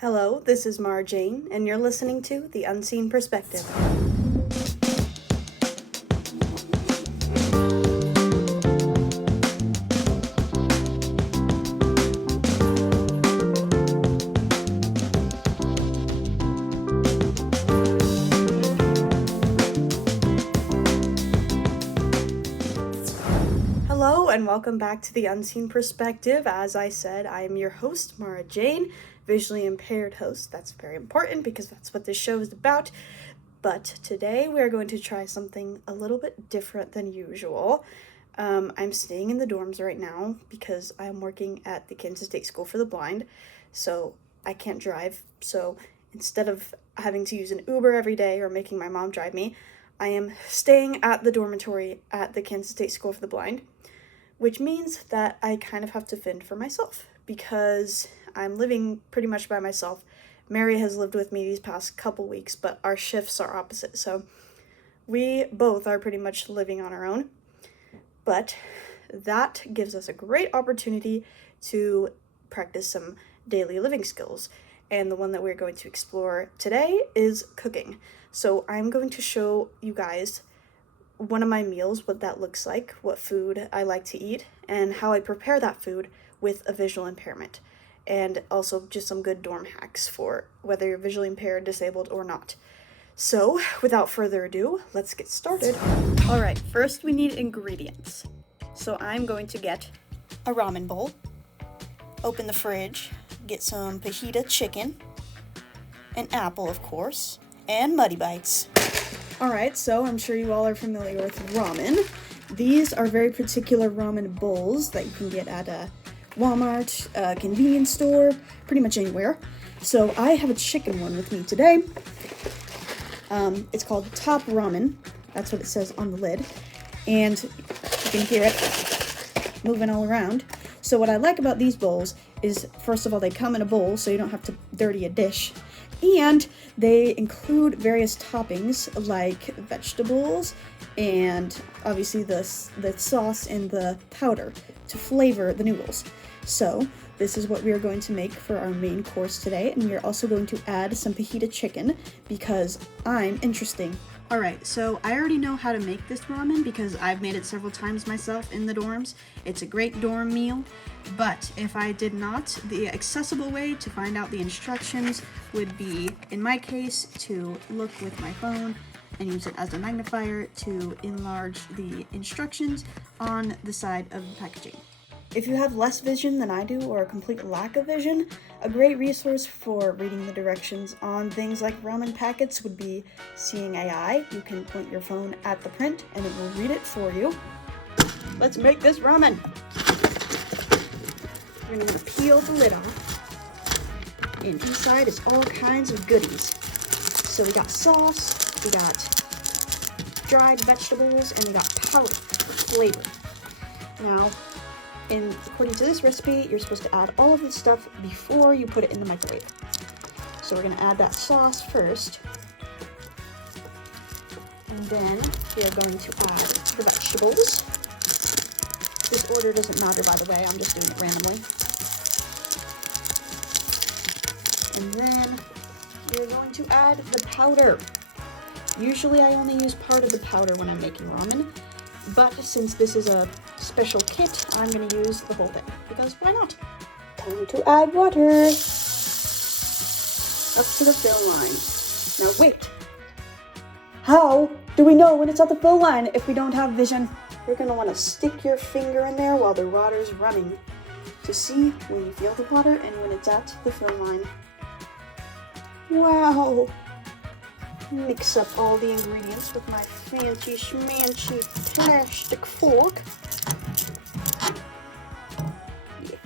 Hello, this is Mara Jane, and you're listening to The Unseen Perspective. Hello, and welcome back to The Unseen Perspective. As I said, I am your host, Mara Jane, visually impaired host. That's very important because that's what this show is about. But today we are going to try something a little bit different than usual. I'm staying in the dorms right now because I'm working at the Kansas State School for the Blind, so I can't drive. So instead of having to use an Uber every day or making my mom drive me, I am staying at the dormitory at the Kansas State School for the Blind, which means that I kind of have to fend for myself because I'm living pretty much by myself. Mary has lived with me these past couple weeks, but our shifts are opposite, so we both are pretty much living on our own. But that gives us a great opportunity to practice some daily living skills. And the one that we're going to explore today is cooking. So I'm going to show you guys one of my meals, what that looks like, what food I like to eat, and how I prepare that food with a visual impairment. And also just some good dorm hacks for whether you're visually impaired, disabled, or not. So, without further ado, let's get started. All right, first we need ingredients. So I'm going to get a ramen bowl, open the fridge, get some fajita chicken, an apple, of course, and Muddy Bites. All right, so I'm sure you all are familiar with ramen. These are very particular ramen bowls that you can get at a Walmart, a convenience store, pretty much anywhere. So I have a chicken one with me today. It's called Top Ramen. That's what it says on the lid. And you can hear it moving all around. So what I like about these bowls is, first of all, they come in a bowl, so you don't have to dirty a dish. And they include various toppings like vegetables and obviously the sauce and the powder to flavor the noodles. So this is what we are going to make for our main course today, and we are also going to add some fajita chicken because I'm interesting. All right, so I already know how to make this ramen because I've made it several times myself in the dorms. It's a great dorm meal, but if I did not, the accessible way to find out the instructions would be, in my case, to look with my phone and use it as a magnifier to enlarge the instructions on the side of the packaging. If you have less vision than I do or a complete lack of vision, a great resource for reading the directions on things like ramen packets would be Seeing AI. You can point your phone at the print and it will read it for you. Let's make this ramen. We're going to peel the lid off, and inside is all kinds of goodies. So we got sauce, we got dried vegetables, and we got powder for flavor. Now, according to this recipe, you're supposed to add all of the stuff before you put it in the microwave. So we're going to add that sauce first. And then we are going to add the vegetables. This order doesn't matter, by the way. I'm just doing it randomly. And then we're going to add the powder. Usually I only use part of the powder when I'm making ramen, but since this is a special kit, I'm going to use the whole thing, because why not? Time to add water. Up to the fill line. Now wait. How do we know when it's at the fill line if we don't have vision? You're going to want to stick your finger in there while the water's running to see when you feel the water and when it's at the fill line. Wow. Mix up all the ingredients with my fancy schmancy plastic fork. Yeah.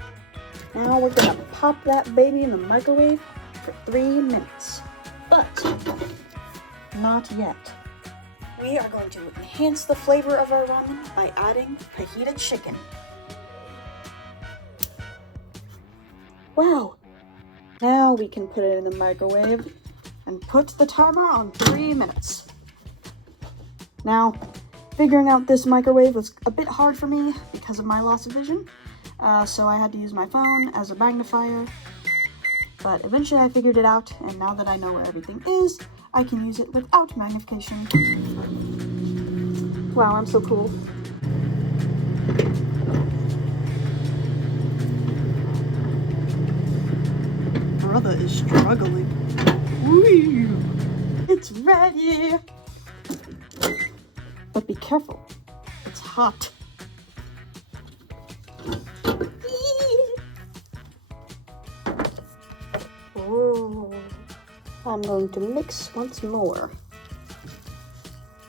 Now we're gonna pop that baby in the microwave for 3 minutes. But not yet. We are going to enhance the flavor of our ramen by adding fajita chicken. Wow. Now we can put it in the microwave and put the timer on 3 minutes. Now, figuring out this microwave was a bit hard for me because of my loss of vision, so I had to use my phone as a magnifier. But eventually I figured it out, and now that I know where everything is, I can use it without magnification. Wow, I'm so cool. Brother is struggling. Whee! It's ready! But be careful, it's hot. Oh, I'm going to mix once more.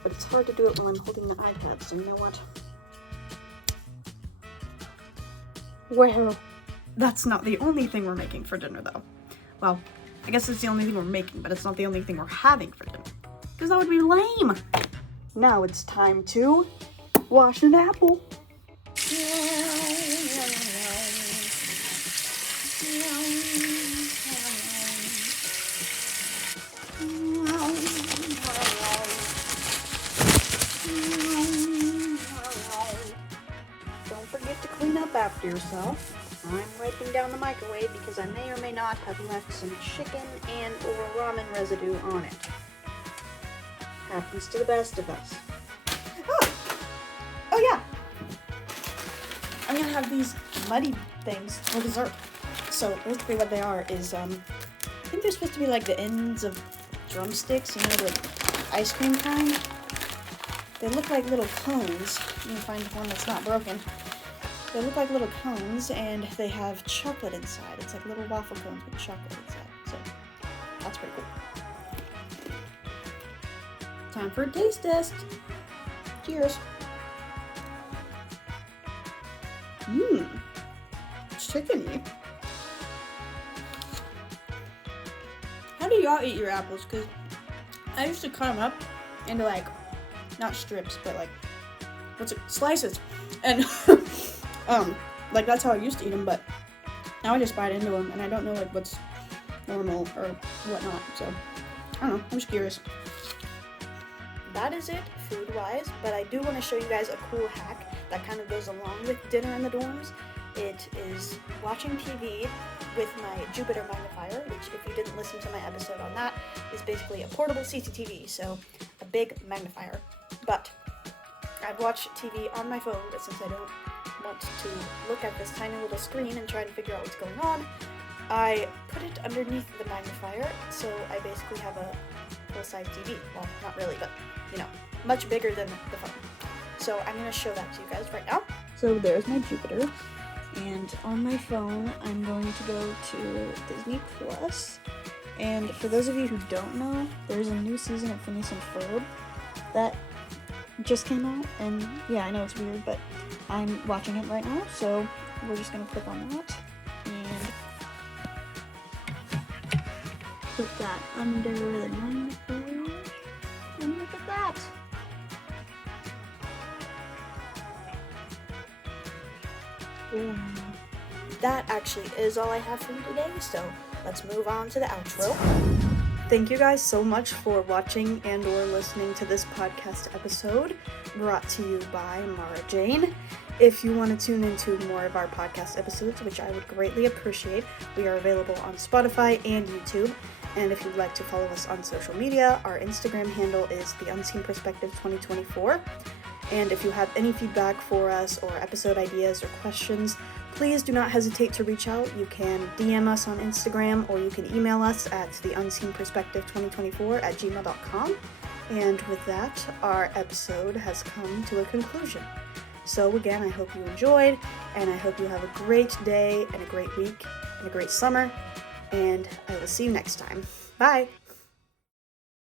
But it's hard to do it while I'm holding the iPad, so you know what? Well, that's not the only thing we're making for dinner, though. Well, I guess it's the only thing we're making, but it's not the only thing we're having for dinner. Because that would be lame. Now it's time to wash an apple. Don't forget to clean up after yourself. I'm wiping down the microwave because I may or may not have left some chicken and or ramen residue on it. Happens to the best of us. Oh yeah! I'm gonna have these muddy things for dessert. So basically what they are is, I think they're supposed to be like the ends of drumsticks, you know, the ice cream kind. They look like little cones. You can find one that's not broken. They look like little cones, and they have chocolate inside. It's like little waffle cones with chocolate inside. So, that's pretty cool. Time for a taste test. Cheers. It's chickeny. How do y'all eat your apples? Because I used to cut them up into like, not strips, but like, slices. And like that's how I used to eat them, but now I just bite into them, and I don't know like what's normal or whatnot, so I don't know, I'm just curious. That is it food-wise, but I do want to show you guys a cool hack that kind of goes along with dinner in the dorms. It is watching TV with my Jupiter magnifier, which if you didn't listen to my episode on that, is basically a portable CCTV, so a big magnifier. But I've watched TV on my phone, but since I don't want to look at this tiny little screen and try to figure out what's going on, I put it underneath the magnifier, so I basically have a full-size TV. Well, not really, but, you know, much bigger than the phone. So I'm going to show that to you guys right now. So there's my Jupiter, and on my phone, I'm going to go to Disney Plus. And for those of you who don't know, there's a new season of Phineas and Ferb that just came out, and yeah, I know it's weird, but I'm watching it right now, so we're just gonna click on that and put that under the magnifier, and look at that. Yeah. That actually is all I have for you today, so let's move on to the outro. Thank you guys so much for watching and or listening to this podcast episode brought to you by Mara Jane. If you want to tune into more of our podcast episodes, which I would greatly appreciate, we are available on Spotify and YouTube. And if you'd like to follow us on social media, our Instagram handle is The Unseen Perspective 2024. And if you have any feedback for us or episode ideas or questions, please do not hesitate to reach out. You can DM us on Instagram, or you can email us at theunseenperspective2024@gmail.com. And with that, our episode has come to a conclusion. So again, I hope you enjoyed, and I hope you have a great day and a great week and a great summer, and I will see you next time. Bye!